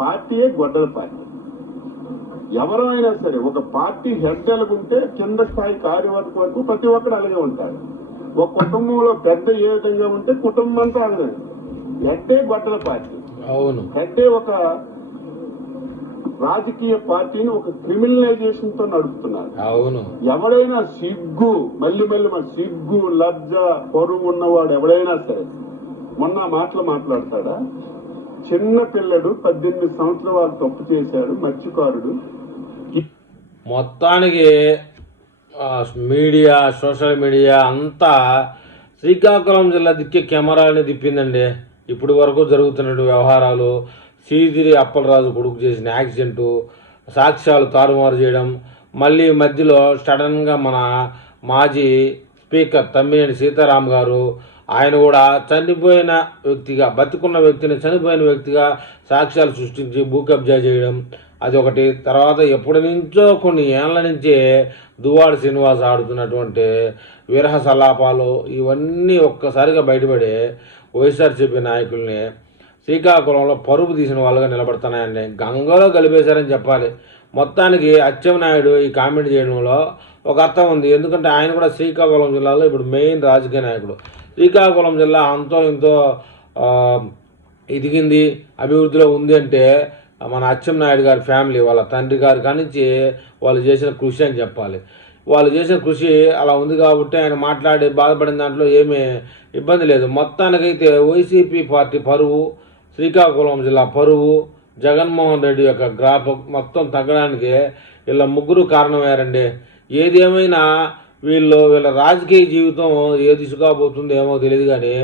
పార్టీయే గొడ్డల పార్టీ. ఎవరైనా సరే ఒక పార్టీ హెడ్ ఎలాగుంటే కింద స్థాయి కార్యవర్గ వరకు ప్రతి ఒక్కరు అలాగే ఉంటాడు. ఒక కుటుంబంలో పెద్ద ఏ విధంగా ఉంటే కుటుంబం అంతా అలాగే. హెడ్డే గొడ్డల పార్టీ. అవును, హెడ్డే ఒక రాజకీయ పార్టీని ఒక క్రిమినలైజేషన్ తో నడుపుతున్నారు. అవును. ఎవడైనా సిగ్గు మళ్ళీ సిగ్గు లజ్జ పొరుగు ఉన్నవాడు ఎవడైనా సరే మొన్న మాటలు మాట్లాడతాడా? చిన్న పిల్లడు 18 సంవత్సరాల వాళ్ళు తప్పు చేశాడు, మత్స్యకారుడు. మొత్తానికి మీడియా, సోషల్ మీడియా అంతా శ్రీకాకుళం జిల్లా దిక్కే కెమెరాలని తిప్పిందండి. ఇప్పటి వరకు జరుగుతున్న వ్యవహారాలు, సీదిరి అప్పలరాజు కొడుకు చేసిన యాక్సిడెంటు, సాక్ష్యాలు తారుమారు చేయడం, మళ్ళీ మధ్యలో సడన్గా మన మాజీ స్పీకర్ తమ్మినేని సీతారాం గారు ఆయన కూడా చనిపోయిన వ్యక్తిగా, బతికున్న వ్యక్తిని చనిపోయిన వ్యక్తిగా సాక్ష్యాలు సృష్టించి భూ కబ్జా చేయడం అది ఒకటి. తర్వాత ఎప్పటి నుంచో కొన్ని ఏళ్ల నుంచే దువ్వాడ శ్రీనివాస్ ఆడుతున్నటువంటి విరహ సలాపాలు ఇవన్నీ ఒక్కసారిగా బయటపడే వైఎస్ఆర్సీపీ నాయకుల్ని శ్రీకాకుళంలో పరుపు తీసిన వాళ్ళుగా నిలబడుతున్నాయండి. గంగలో కలిపేశారని చెప్పాలి. మొత్తానికి అచ్చెన్నాయుడు ఈ కామెంట్ చేయడంలో ఒక అర్థం ఉంది. ఎందుకంటే ఆయన కూడా శ్రీకాకుళం జిల్లాలో ఇప్పుడు మెయిన్ రాజకీయ నాయకుడు. శ్రీకాకుళం జిల్లా అంతో ఇంతో ఎదిగింది, అభివృద్ధిలో ఉంది అంటే మన అచ్చెన్నాయుడు గారి ఫ్యామిలీ, వాళ్ళ తండ్రి గారి కానించి వాళ్ళు చేసిన కృషి అని చెప్పాలి. వాళ్ళు చేసిన కృషి అలా ఉంది కాబట్టి ఆయన మాట్లాడి బాధపడిన దాంట్లో ఏమీ ఇబ్బంది లేదు. మొత్తానికైతే వైసీపీ పార్టీ పరువు, శ్రీకాకుళం జిల్లా పరువు, జగన్మోహన్ రెడ్డి యొక్క గ్రాఫ్ మొత్తం తగ్గడానికి వీళ్ళ ముగ్గురు కారణమయ్యారండి. ఏదేమైనా వీళ్ళ రాజకీయ జీవితం ఏ దిశగా పోతుందో ఏమో తెలియదు, కానీ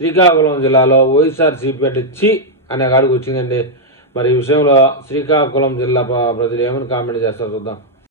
శ్రీకాకుళం జిల్లాలో వైఎస్ఆర్సీపీ అంటే చి అనే కాడికి వచ్చిందండి. మరి ఈ విషయంలో శ్రీకాకుళం జిల్లా ప్రజలు ఏమని కామెంట్ చేస్తారో చూద్దాం.